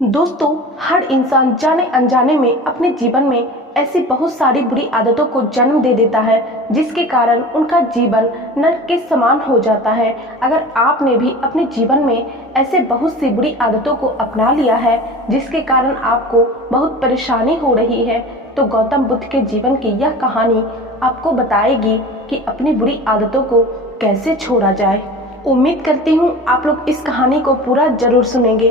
दोस्तों, हर इंसान जाने अनजाने में अपने जीवन में ऐसी बहुत सारी बुरी आदतों को जन्म दे देता है जिसके कारण उनका जीवन नरक के समान हो जाता है। अगर आपने भी अपने जीवन में ऐसे बहुत सी बुरी आदतों को अपना लिया है जिसके कारण आपको बहुत परेशानी हो रही है, तो गौतम बुद्ध के जीवन की यह कहानी आपको बताएगी कि अपनी बुरी आदतों को कैसे छोड़ा जाए। उम्मीद करती हूँ आप लोग इस कहानी को पूरा जरूर सुनेंगे।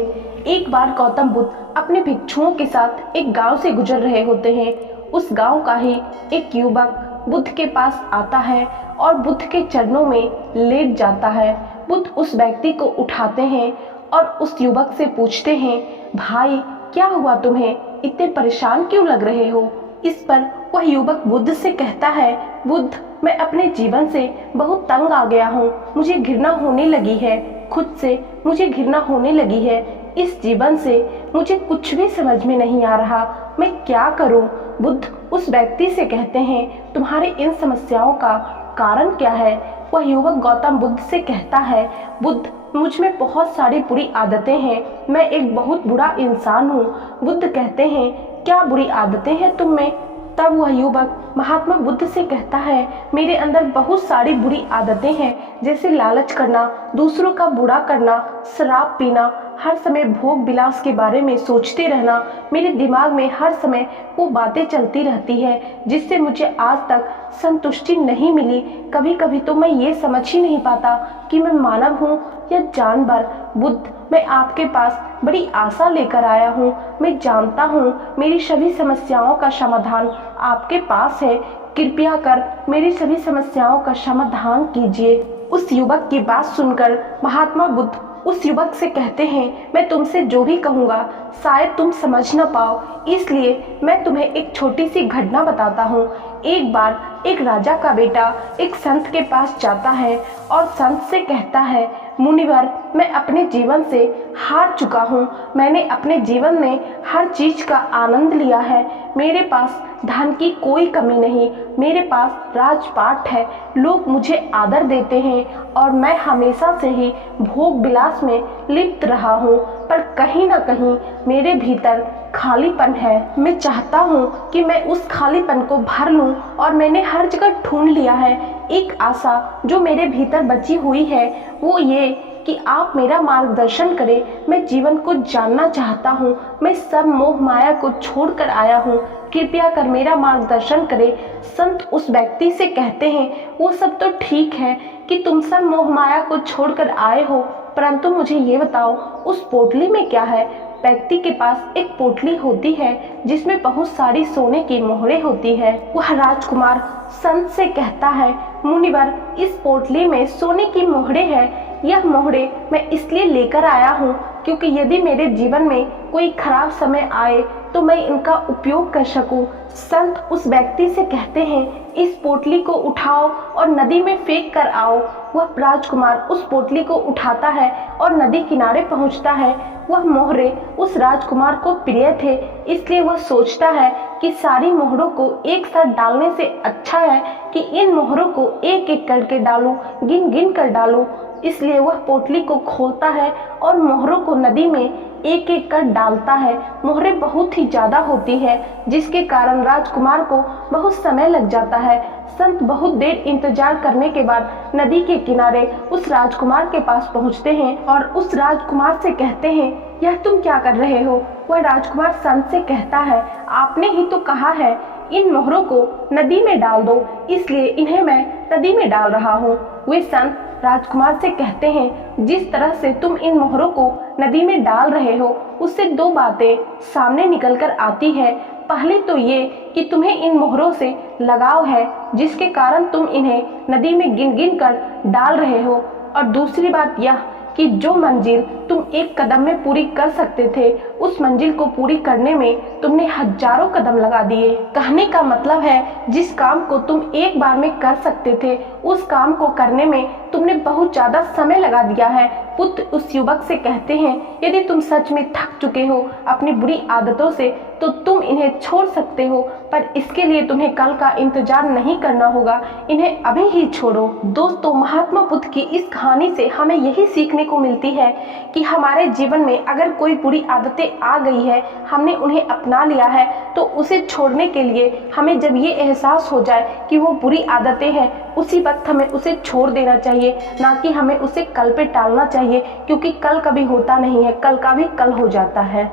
एक बार गौतम बुद्ध अपने भिक्षुओं के साथ एक गांव से गुजर रहे होते हैं। उस गांव का ही एक युवक बुद्ध के पास आता है और बुद्ध के चरणों में लेट जाता है। बुद्ध उस व्यक्ति को उठाते हैं और उस युवक से पूछते हैं, भाई क्या हुआ, तुम्हें इतने परेशान क्यों लग रहे हो। इस पर वह युवक बुद्ध से कहता है, बुद्ध, मैं अपने जीवन से बहुत तंग आ गया हूँ। मुझे घृणा होने लगी है, खुद से मुझे घृणा होने लगी है। इस जीवन से मुझे कुछ भी समझ में नहीं आ रहा, मैं क्या करूं। बुद्ध उस व्यक्ति से कहते हैं, तुम्हारी इन समस्याओं का कारण क्या है। वह युवक गौतम बुद्ध से कहता है, बुद्ध, मुझ में बहुत सारी बुरी आदतें हैं, मैं एक बहुत बुरा इंसान हूँ। बुद्ध कहते हैं, क्या बुरी आदतें हैं तुम में। तब वह युवक महात्मा बुद्ध से कहता है, मेरे अंदर बहुत सारी बुरी आदतें हैं, जैसे लालच करना, दूसरों का बुरा करना, शराब पीना, हर समय भोग विलास के बारे में सोचते रहना। मेरे दिमाग में हर समय वो बातें चलती रहती है जिससे मुझे आज तक संतुष्टि नहीं मिली। कभी कभी तो मैं ये समझ ही नहीं पाता कि मैं मानव हूँ या जानवर। बुद्ध, मैं आपके पास बड़ी आशा लेकर आया हूँ। मैं जानता हूँ मेरी सभी समस्याओं का समाधान आपके पास है। कृपया कर मेरी सभी समस्याओं का समाधान कीजिए। उस युवक की बात सुनकर महात्मा बुद्ध उस युवक से कहते हैं, मैं तुमसे जो भी कहूँगा शायद तुम समझ न पाओ, इसलिए मैं तुम्हें एक छोटी सी घटना बताता हूँ। एक बार एक राजा का बेटा एक संत के पास जाता है और संत से कहता है, मुनिवर, मैं अपने जीवन से हार चुका हूँ। मैंने अपने जीवन में हर चीज का आनंद लिया है। मेरे पास धन की कोई कमी नहीं, मेरे पास राजपाट है, लोग मुझे आदर देते हैं और मैं हमेशा से ही भोग विलास में लिप्त रहा हूँ, पर कहीं ना कहीं मेरे भीतर खालीपन है। मैं चाहता हूँ कि मैं उस खालीपन को भर लूँ और मैंने हर जगह ढूंढ लिया है। एक आशा जो मेरे भीतर बची हुई है वो ये कि आप मेरा मार्गदर्शन करें। मैं जीवन को जानना चाहता हूँ, मैं सब मोह माया को छोड़कर आया हूँ, कृपया कर मेरा मार्गदर्शन करें। संत उस व्यक्ति से कहते हैं, वो सब तो ठीक है कि तुम सब मोह माया को छोड़कर आए हो, परंतु मुझे ये बताओ उस पोटली में क्या है। व्यक्ति के पास एक पोटली होती है जिसमें बहुत सारी सोने की मोहरें होती है। वह राजकुमार संत से कहता है, मुनिवर, इस पोटली में सोने की मोहरें हैं। यह मोहरें मैं इसलिए लेकर आया हूँ क्योंकि यदि मेरे जीवन में कोई खराब समय आए तो मैं इनका उपयोग कर सकूं। संत उस व्यक्ति से कहते हैं, इस पोटली को उठाओ और नदी में फेंक कर आओ। वह राजकुमार उस पोटली को उठाता है और नदी किनारे पहुंचता है। वह मोहरे उस राजकुमार को प्रिय थे, इसलिए वह सोचता है कि सारी मोहरों को एक साथ डालने से अच्छा है कि इन मोहरों को एक एक करके डालूं, गिन गिन कर डालूं। इसलिए वह पोटली को खोलता है और मोहरों को नदी में एक एक कर डालता है। मोहरें बहुत ही ज्यादा होती है जिसके कारण राजकुमार को बहुत समय लग जाता है। संत बहुत देर इंतजार करने के बाद नदी के किनारे उस राजकुमार के पास पहुंचते हैं और उस राजकुमार से कहते हैं, यह तुम क्या कर रहे हो। वह राजकुमार संत से कहता है, आपने ही तो कहा है इन मोहरों को नदी में डाल दो, इसलिए इन्हें मैं नदी में डाल रहा हूँ। वे संत राजकुमार से कहते हैं, जिस तरह से तुम इन मोहरों को नदी में डाल रहे हो उससे दो बातें सामने निकल कर आती है। पहली तो ये कि तुम्हें इन मोहरों से लगाव है जिसके कारण तुम इन्हें नदी में गिन गिन कर डाल रहे हो, और दूसरी बात यह कि जो मंजिल तुम एक कदम में पूरी कर सकते थे उस मंजिल को पूरी करने में तुमने हजारों कदम लगा दिए। कहने का मतलब है, जिस काम को तुम एक बार में कर सकते थे उस काम को करने में तुमने बहुत ज़्यादा समय लगा दिया है। पुत्र उस युवक से कहते हैं, यदि तुम सच में थक चुके हो अपनी बुरी आदतों से तो तुम इन्हें छोड़ सकते हो, पर इसके लिए तुम्हें कल का इंतजार नहीं करना होगा, इन्हें अभी ही छोड़ो। दोस्तों, महात्मा बुद्ध की इस कहानी से हमें यही सीखने को मिलती है कि हमारे जीवन में अगर कोई बुरी आदतें आ गई है, हमने उन्हें अपना लिया है, तो उसे छोड़ने के लिए हमें जब ये एहसास हो जाए कि वो बुरी आदतें हैं, उसी वक्त हमें उसे छोड़ देना चाहिए, ना कि हमें उसे कल पे टालना चाहिए, क्योंकि कल कभी होता नहीं है, कल का भी कल हो जाता है।